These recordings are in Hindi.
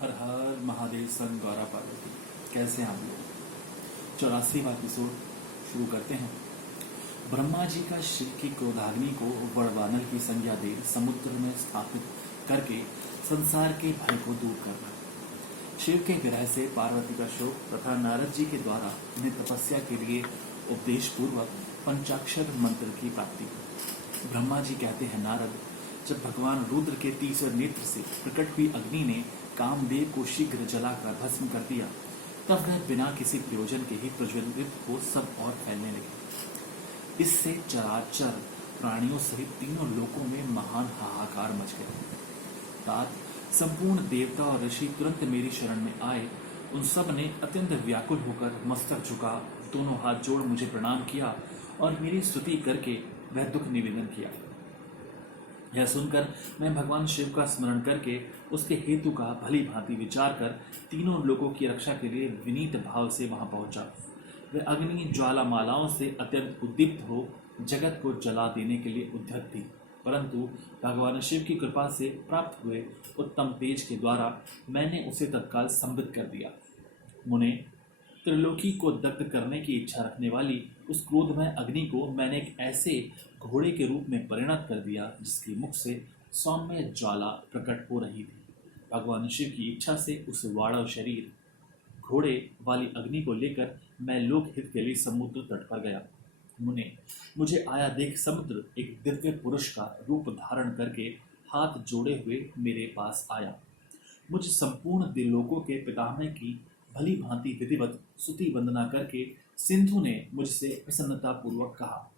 हर हर महादेव सन गौरा पार्वती। कैसे हैं आप लोग? 84वां एपिसोड शुरू करते हैं। ब्रह्मा जी का शिव की क्रोधाग्नि को वड़वानल की संज्ञा दे समुद्र में स्थापित करके संसार के भय को दूर करना। शिव के विरह से पार्वती का शोक तथा नारद जी के द्वारा उन्हें तपस्या के लिए उपदेश पूर्वक पंचाक्षर मंत्र की प्राप्ति। ब्रह्मा जी कहते हैं, नारद, जब भगवान रुद्र के तीसरे नेत्र से प्रकट हुई अग्नि ने कामदेव को शीघ्र जलाकर भस्म कर दिया, तब वह बिना किसी प्रयोजन के ही प्रज्वलित हो सब और फैलने लगे। इससे चराचर प्राणियों सहित तीनों लोकों में महान हाहाकार मच गया। तात संपूर्ण देवता और ऋषि तुरंत मेरी शरण में आए। उन सब ने अत्यंत व्याकुल होकर मस्तक झुका, दोनों हाथ जोड़ मुझे प्रणाम किया और मेरी स्तुति करके वह दुख निवेदन किया। यह सुनकर मैं भगवान शिव का स्मरण करके उसके हेतु का भली भांति विचार कर तीनों लोगों की रक्षा के लिए विनीत भाव से वहां पहुंचा। वह अग्नि ज्वालामालाओं से अत्यंत उद्दीप्त हो जगत को जला देने के लिए उद्यत थी, परंतु भगवान शिव की कृपा से प्राप्त हुए उत्तम तेज के द्वारा मैंने उसे तत्काल संबित कर दिया। मुने, त्रिलोकी को दग्ध करने की इच्छा रखने वाली उस क्रोधमय अग्नि को मैंने एक ऐसे घोड़े के रूप में परिणत कर दिया जिसके मुख से सौम्य ज्वाला प्रकट हो रही थी। भगवान शिव की इच्छा से उस वाड़व शरीर घोड़े वाली अग्नि को लेकर मैं लोकहित के लिए समुद्र तट पर गया। मुने, मुझे आया देख समुद्र एक दिव्य पुरुष का रूप धारण करके हाथ जोड़े हुए मेरे पास आया। मुझ संपूर्ण दिलोकों के पितामह की भली भांति विधिवत स्तुति वंदना करके सिंधु ने मुझसे प्रसन्नता पूर्वक कहा।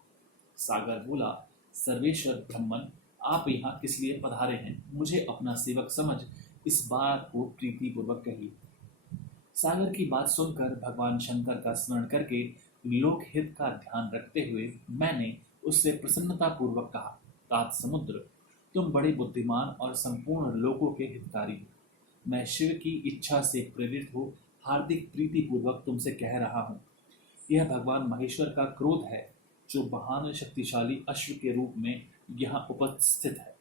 सागर बोला, सर्वेश्वर ब्रह्मन, आप यहाँ किस लिए पधारे हैं? मुझे अपना सेवक समझ इस बात को प्रीति पूर्वक कहिए। सागर की बात सुनकर भगवान शंकर का स्मरण करके लोकहित का ध्यान रखते हुए मैंने उससे प्रसन्नता पूर्वक कहा, तात समुद्र, तुम बड़े बुद्धिमान और संपूर्ण लोकों के हितकारी हो। मैं शिव की इच्छा से प्रेरित हो हार्दिक प्रीति पूर्वक तुमसे कह रहा हूँ। यह भगवान महेश्वर का क्रोध है जो महान शक्तिशाली अश्व के रूप में यहाँ उपस्थित है।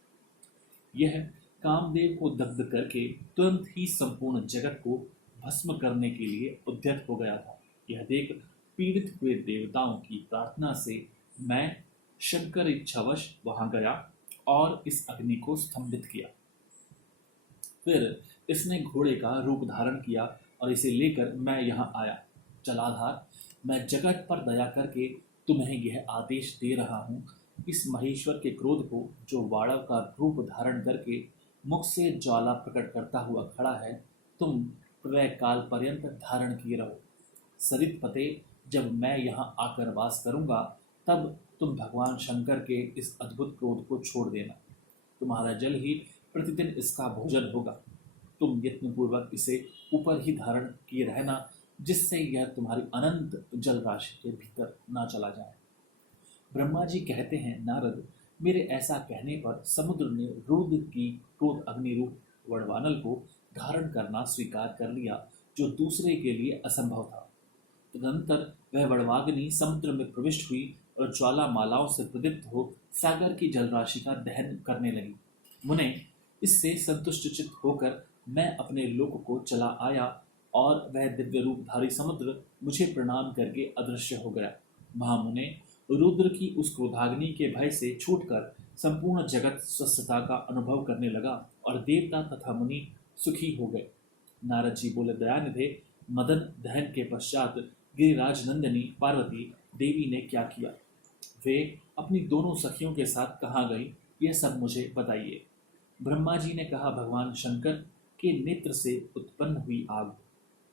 यह कामदेव को दग्ध करके तुरंत ही संपूर्ण जगत को भस्म करने के लिए उद्यत हो गया था। यह देख पीड़ित हुए देवताओं की प्रार्थना से मैं शंकर इच्छावश वहां गया और इस अग्नि को स्तंभित किया। फिर इसने घोड़े का रूप धारण किया और इसे लेकर मैं यहाँ आया। जलाधार, मैं जगत पर दया करके तुम्हें यह आदेश दे रहा हूँ, इस महेश्वर के क्रोध को जो वाड़व का रूप धारण करके मुख से ज्वाला प्रकट करता हुआ खड़ा है, तुम प्रलय काल पर्यंत धारण किए रहो। सरित पते, जब मैं यहाँ आकर वास करूँगा तब तुम भगवान शंकर के इस अद्भुत क्रोध को छोड़ देना। तुम्हारा जल ही प्रतिदिन इसका भोजन होगा। तुम यत्नपूर्वक इसे ऊपर ही धारण किए रहना, जिससे यह तुम्हारी अनंत जल राशि के भीतर ना चला जाए। ब्रह्मा जी कहते हैं, नारद, मेरे ऐसा कहने पर समुद्र ने रुद्र की क्रोध अग्नि रूप वड़वानल को धारण करना स्वीकार कर लिया, जो दूसरे के लिए असंभव था। तदनंतर वह वड़वाग्नि समुद्र में प्रविष्ट हुई और ज्वालामालाओं से प्रदीप्त हो सागर की जलराशि का दहन करने लगी। मुने, इससे संतुष्ट चित्त होकर मैं अपने लोक को चला आया और वह दिव्य रूपधारी समुद्र मुझे प्रणाम करके अदृश्य हो गया। महामुने, रुद्र की उस क्रोधाग्नि के भय से छूटकर संपूर्ण जगत स्वस्थता का अनुभव करने लगा और देवता तथा मुनि सुखी हो गए। नारद जी बोले, दयानिधे, मदन दहन के पश्चात गिरिराज नंदिनी पार्वती देवी ने क्या किया? वे अपनी दोनों सखियों के साथ कहाँ गई, यह सब मुझे बताइए। ब्रह्मा जी ने कहा, भगवान शंकर के नेत्र से उत्पन्न हुई आग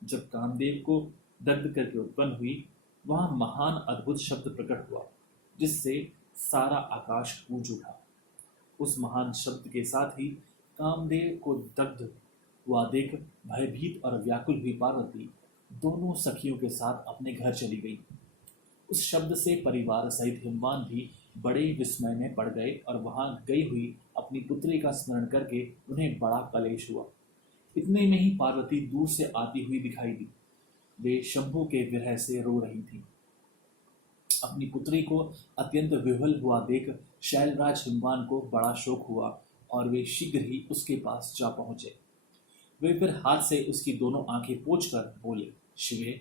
जब कामदेव को दग्ध करके उत्पन्न हुई, वहां महान अद्भुत शब्द प्रकट हुआ जिससे सारा आकाश गूंज उठा। उस महान शब्द के साथ ही कामदेव को दग्ध हुआ देख भयभीत और व्याकुल हुई पार्वती दोनों सखियों के साथ अपने घर चली गई। उस शब्द से परिवार सहित हिमवान भी बड़े विस्मय में पड़ गए और वहां गई हुई अपनी पुत्री का स्मरण करके उन्हें बड़ा कलेश हुआ। इतने में ही पार्वती दूर से आती हुई दिखाई दी। वे शंभु के विरह से रो रही थीं। अपनी पुत्री को अत्यंत विह्वल हुआ देख शैलराज हिमवान को बड़ा शोक हुआ और वे शीघ्र ही उसके पास जा पहुंचे। वे फिर हाथ से उसकी दोनों आंखें पोंछकर बोले, शिवे,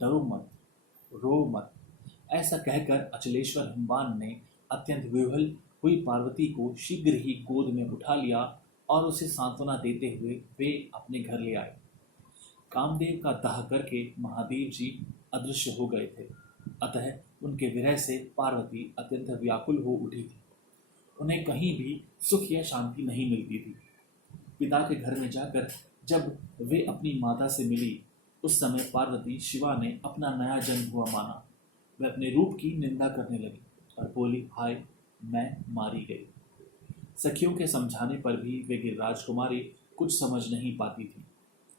डरो मत, रो मत। ऐसा कहकर अचलेश्वर हिमवान ने अत्यंत विह्वल हुई पार्वती को शीघ्र ही गोद में उठा लिया और उसे सांत्वना देते हुए वे अपने घर ले आए। कामदेव का दाह करके महादेव जी अदृश्य हो गए थे, अतः उनके विरह से पार्वती अत्यंत व्याकुल हो उठी थी। उन्हें कहीं भी सुख या शांति नहीं मिलती थी। पिता के घर में जाकर जब वे अपनी माता से मिली, उस समय पार्वती शिवा ने अपना नया जन्म हुआ माना। वह अपने रूप की निंदा करने लगी और बोली, हाय, मैं मारी गई। सखियों के समझाने पर भी वे गिरिराज कुमारी कुछ समझ नहीं पाती थी।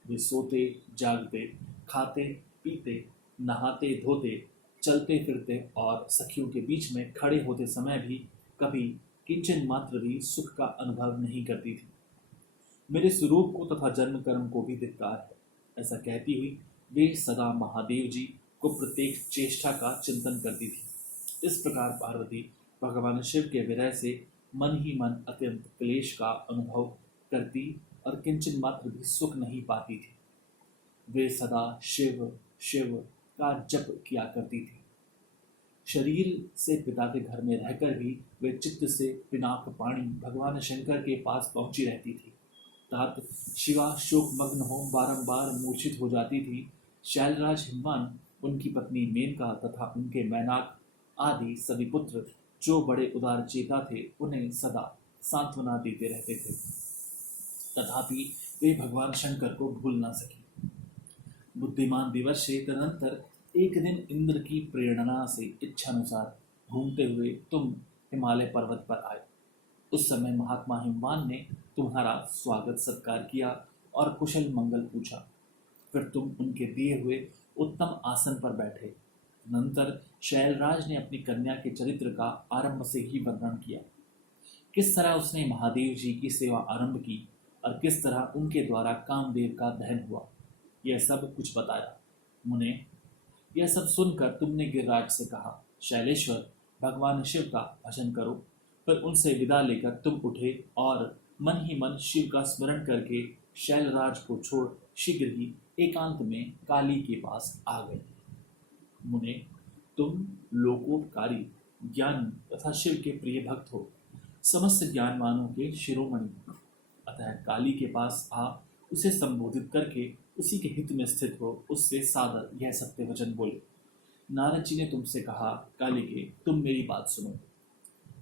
वे सोते जागते, खाते पीते, नहाते धोते, चलते फिरते और सखियों के बीच में खड़े होते समय भी कभी किंचन मात्र भी सुख का अनुभव नहीं करती थी। मेरे स्वरूप को तथा जन्म कर्म को भी धिक्कार है, ऐसा कहती हुई वे सदा महादेव जी को प्रत्येक चेष्टा का चिंतन करती थी। इस प्रकार पार्वती भगवान शिव के विरह से मन ही मन अत्यंत क्लेश का अनुभव करती और किंचन मात्र भी सुख नहीं पाती थी। वे सदा शिव शिव का जप किया करती थी। शरीर से पिता के घर में रहकर भी वे चित्त से पिनाक पाणी भगवान शंकर के पास पहुंची रहती थी। तात शिवा शोक मग्न हो बारंबार मूर्छित हो जाती थी। शैलराज हिमवान, उनकी पत्नी मेनका तथा उनके मैनाक आदि सभी पुत्र जो बड़े उदार चेता थे, उन्हें सदा सांत्वना देते रहते थे, तथापि वे भगवान शंकर को भूल न सकी। बुद्धिमान दिवस से तदनंतर एक दिन इंद्र की प्रेरणा से इच्छानुसार घूमते हुए तुम हिमालय पर्वत पर आए। उस समय महात्मा हिमवान ने तुम्हारा स्वागत सत्कार किया और कुशल मंगल पूछा। फिर तुम उनके दिए हुए उत्तम आसन पर बैठे। नंतर शैलराज ने अपनी कन्या के चरित्र का आरंभ से ही वर्णन किया। किस तरह उसने महादेव जी की सेवा आरंभ की और किस तरह उनके द्वारा कामदेव का दहन हुआ, यह सब कुछ बताया। मुने, यह सब सुनकर तुमने गिरिराज से कहा, शैलेश्वर, भगवान शिव का भजन करो। फिर उनसे विदा लेकर तुम उठे और मन ही मन शिव का स्मरण करके शैलराज को छोड़ शीघ्र ही एकांत में काली के पास आ गए। मुने, तुम लोकोपकारी, ज्ञान तथा शिव के प्रिय भक्त हो, समस्त ज्ञानवानों के शिरोमणि। अतः काली के पास आ उसे संबोधित करके उसी के हित में स्थित हो उससे सादर यह सत्य वचन बोले। नारद जी ने तुमसे कहा, कालिके, तुम मेरी बात सुनो।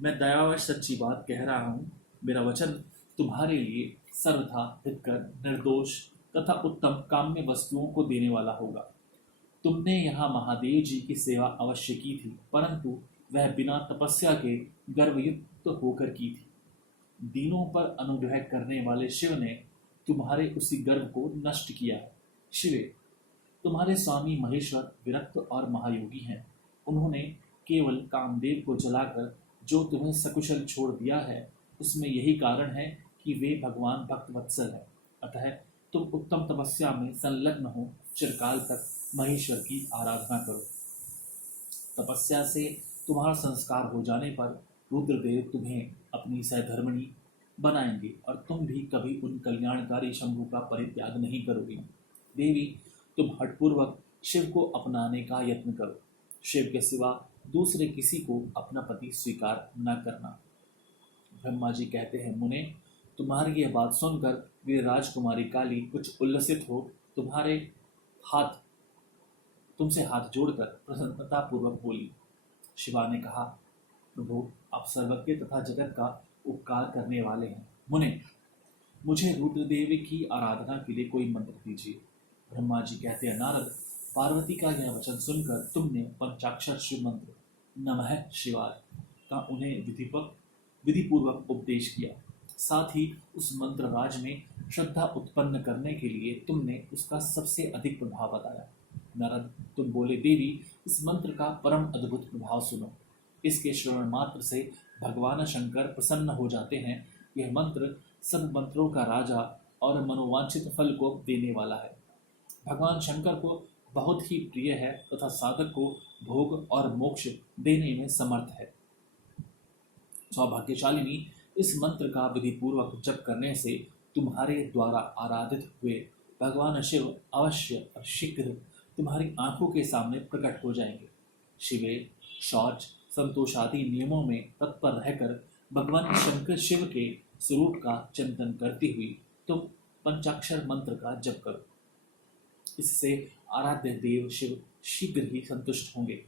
मैं दयावश सच्ची बात कह रहा हूँ। मेरा वचन तुम्हारे लिए सर्वथा हितकर, निर्दोष तथा उत्तम काम्य वस्तुओं को देने वाला होगा। तुमने यहाँ महादेव जी की सेवा अवश्य की थी, परंतु वह बिना तपस्या के गर्वयुक्त होकर की थी। दीनों पर अनुग्रह करने वाले शिव ने तुम्हारे उसी गर्व को नष्ट किया है। शिवे, तुम्हारे स्वामी महेश्वर विरक्त और महायोगी हैं। उन्होंने केवल कामदेव को जलाकर जो तुम्हें सकुशल छोड़ दिया है, उसमें यही कारण है कि वे भगवान भक्त वत्सल है। अतः तुम उत्तम तपस्या में संलग्न हो चिरकाल तक महेश्वर की आराधना करो। तपस्या से तुम्हारा संस्कार हो जाने पर रुद्रदेव तुम्हें अपनी सहधर्मिणी बनाएंगे और तुम भी कभी उन कल्याणकारी शंभु का परित्याग नहीं करोगे। देवी, तुम हठपूर्वक शिव को अपनाने का यत्न करो। शिव के सिवा दूसरे किसी को अपना पति स्वीकार न करना। ब्रह्मा जी कहते हैं, मुने, तुम्हारी यह बात सुनकर वे राजकुमारी काली कुछ उल्लसित हो तुमसे हाथ जोड़कर प्रसन्नता पूर्वक बोली। शिवा ने कहा, प्रभु, आप सर्वज्ञ तथा जगत का उपकार करने वाले हैं। मुने, मुझे रुद्रदेव की आराधना के लिए कोई मंत्र दीजिए। ब्रह्मा जी कहते हैं, नारद, पार्वती का यह वचन सुनकर तुमने पंचाक्षर शिव मंत्र नमः शिवाय का उन्हें विधिपूर्वक उपदेश किया। साथ ही उस मंत्र राज में श्रद्धा उत्पन्न करने के लिए तुमने उसका सबसे अधिक प्रभाव बताया। नारद, तुम बोले, देवी, इस मंत्र का परम अद्भुत प्रभाव सुनो। इसके श्रवण मात्र से भगवान शंकर प्रसन्न हो जाते हैं। यह मंत्र सब मंत्रों का राजा और मनोवांछित फल को देने वाला है। भगवान शंकर को बहुत ही प्रिय है तथा साधक को भोग और मोक्ष देने में समर्थ है। सौभाग्यशालिनी, इस मंत्र का विधि पूर्वक जप करने से तुम्हारे द्वारा आराधित हुए भगवान शिव अवश्य और शीघ्र तुम्हारी आंखों के सामने प्रकट हो जाएंगे। शिवे, शौच, संतोष आदि नियमों में तत्पर रहकर भगवान शंकर शिव के स्वरूप का चिंतन करती हुई तुम पंचाक्षर मंत्र का जप करो। इससे आराध्य देव शिव शीघ्र ही संतुष्ट होंगे।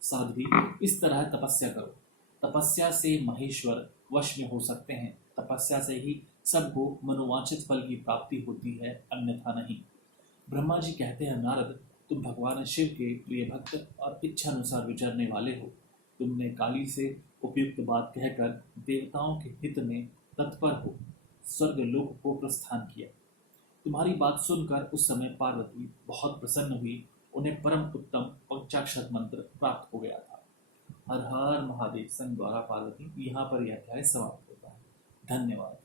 साध्वी, इस तरह तपस्या करो। तपस्या से महेश्वर वश में हो सकते हैं। तपस्या से ही सबको मनोवांछित फल की प्राप्ति होती है, अन्यथा नहीं। ब्रह्मा जी कहते हैं, नारद, तुम भगवान शिव के प्रिय भक्त और इच्छा अनुसार विचरने वाले हो। तुमने काली से उपयुक्त बात कहकर देवताओं के हित में तत्पर हो स्वर्ग लोक को प्रस्थान किया। तुम्हारी बात सुनकर उस समय पार्वती बहुत प्रसन्न हुई। उन्हें परम उत्तम पंचाक्षर मंत्र प्राप्त हो गया था। हर हर महादेव। संग द्वारा पार्वती। यहाँ पर यह अध्याय समाप्त होता है। धन्यवाद।